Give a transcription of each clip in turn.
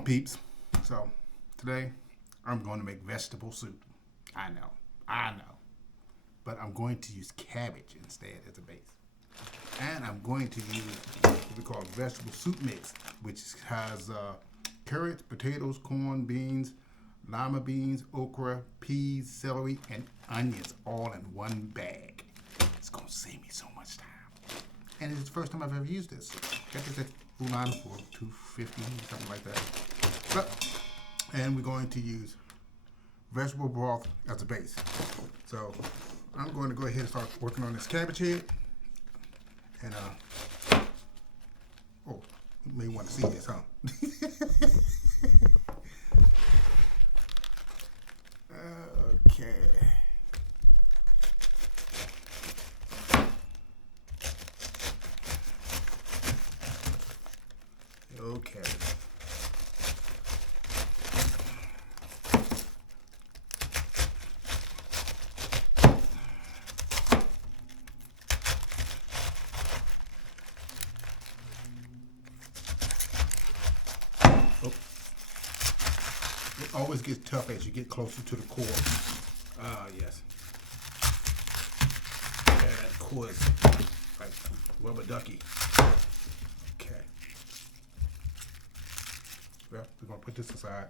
on, peeps? So today I'm going to make vegetable soup. I know. But I'm going to use cabbage instead as a base. And I'm going to use what we call vegetable soup mix, which has carrots, potatoes, corn, beans, lima beans, okra, peas, celery, and onions all in one bag. It's going to save me so much time. And it's the first time I've ever used this. Got this at Food Line for $2.50, something like that. And we're going to use vegetable broth as a base. So I'm going to go ahead and start working on this cabbage head. And oh, you may want to see this, huh? Okay. Okay. Oh. It always gets tough as you get closer to the core. Ah, yes. Yeah, that core is like rubber ducky. Okay. Well, we're going to put this aside.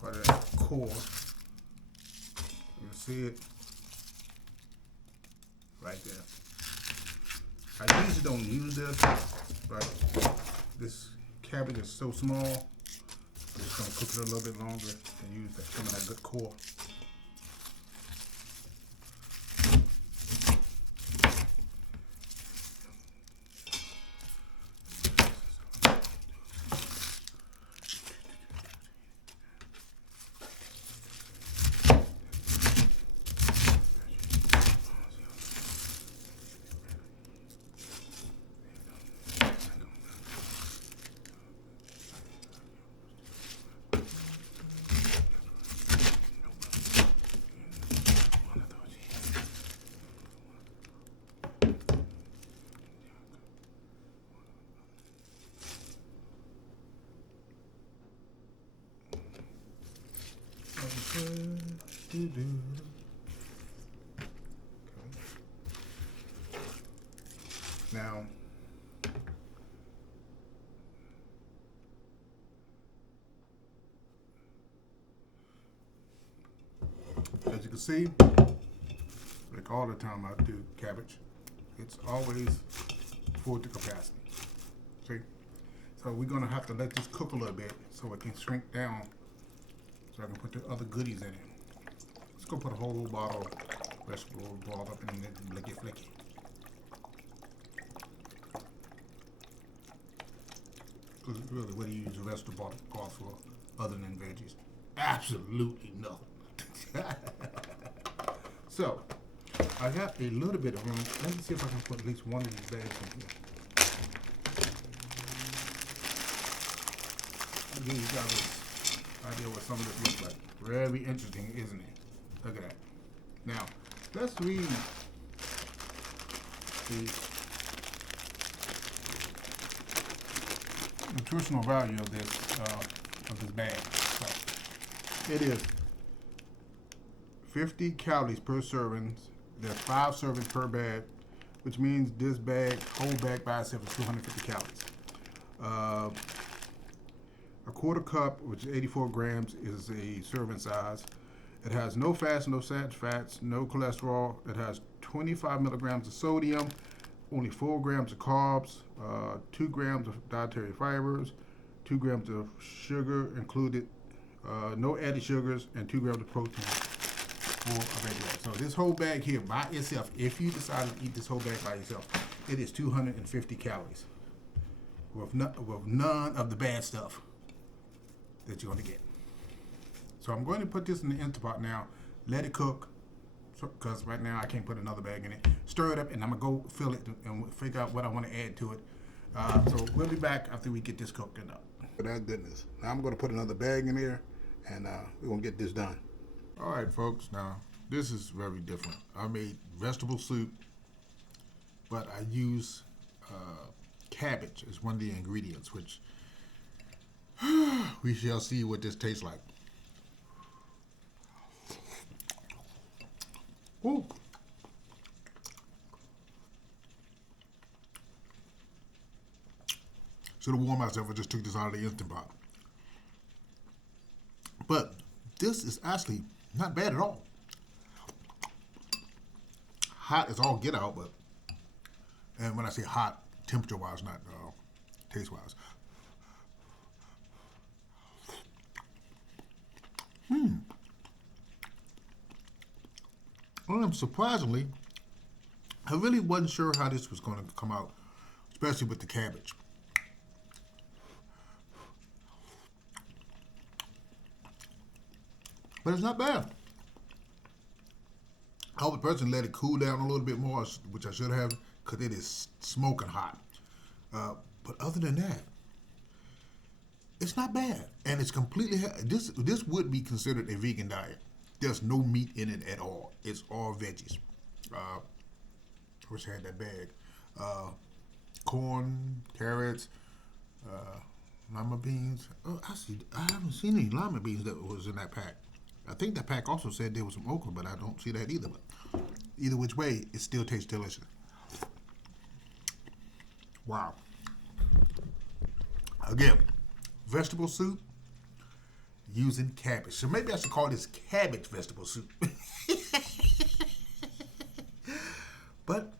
Part of that core. You can see it right there. I usually don't use this, but this cabbage is so small, I'm just gonna cook it a little bit longer and use some of that good core. Now, as you can see, like all the time I do cabbage, it's always full to capacity. See? So we're gonna have to let this cook a little bit so it can shrink down so I can put the other goodies in it. Let's go put a whole bottle of vegetable broth up in it, licky flicky. Because really, what do you use a vegetable broth for other than veggies? Absolutely nothing. So, I got a little bit of room. Let me see if I can put at least one of these bags in here. I'll give you guys an idea what some of this looks like. Very interesting, isn't it? Look at that. Now, let's read the nutritional value of this bag. So, it is 50 calories per serving. There's 5 servings per bag, which means this whole bag by itself is 250 calories. A quarter cup, which is 84 grams, is a serving size. It has no fats, no saturated fats, no cholesterol. It has 25 milligrams of sodium, only 4 grams of carbs, 2 grams of dietary fibers, 2 grams of sugar included, no added sugars, and 2 grams of protein for a regular. So this whole bag here by itself, if you decide to eat this whole bag by yourself, it is 250 calories with none of the bad stuff that you're going to get. So I'm going to put this in the Instant Pot now, let it cook, because right now I can't put another bag in it. Stir it up, and I'm going to go fill it and figure out what I want to add to it. So we'll be back after we get this cooked up. For that goodness. Now I'm going to put another bag in there, and we're going to get this done. All right, folks. Now, this is very different. I made vegetable soup, but I use cabbage as one of the ingredients, which we shall see what this tastes like. Ooh. Should have warned myself. I just took this out of the Instant Pot. But this is actually not bad at all. Hot as all get out, but, and when I say hot, temperature-wise, not taste-wise. Surprisingly, I really wasn't sure how this was going to come out, especially with the cabbage. But it's not bad. I would personally let it cool down a little bit more, which I should have, because it is smoking hot. But other than that, it's not bad, and it's completely. This would be considered a vegan diet. There's no meat in it at all. It's all veggies. I wish I had that bag. Corn, carrots, lima beans. Oh, I haven't seen any lima beans that was in that pack. I think that pack also said there was some okra, but I don't see that either. But either which way, it still tastes delicious. Wow. Again, vegetable soup using cabbage. So maybe I should call this cabbage vegetable soup. But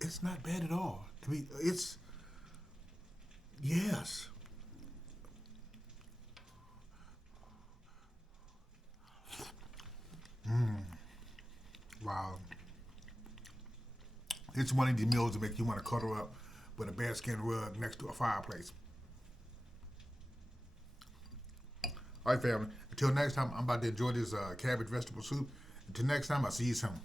it's not bad at all. To me, it's, yes. Wow. It's one of the meals that make you want to cuddle up with a bearskin rug next to a fireplace. All right, family. Until next time, I'm about to enjoy this cabbage vegetable soup. Until next time, I'll see you soon.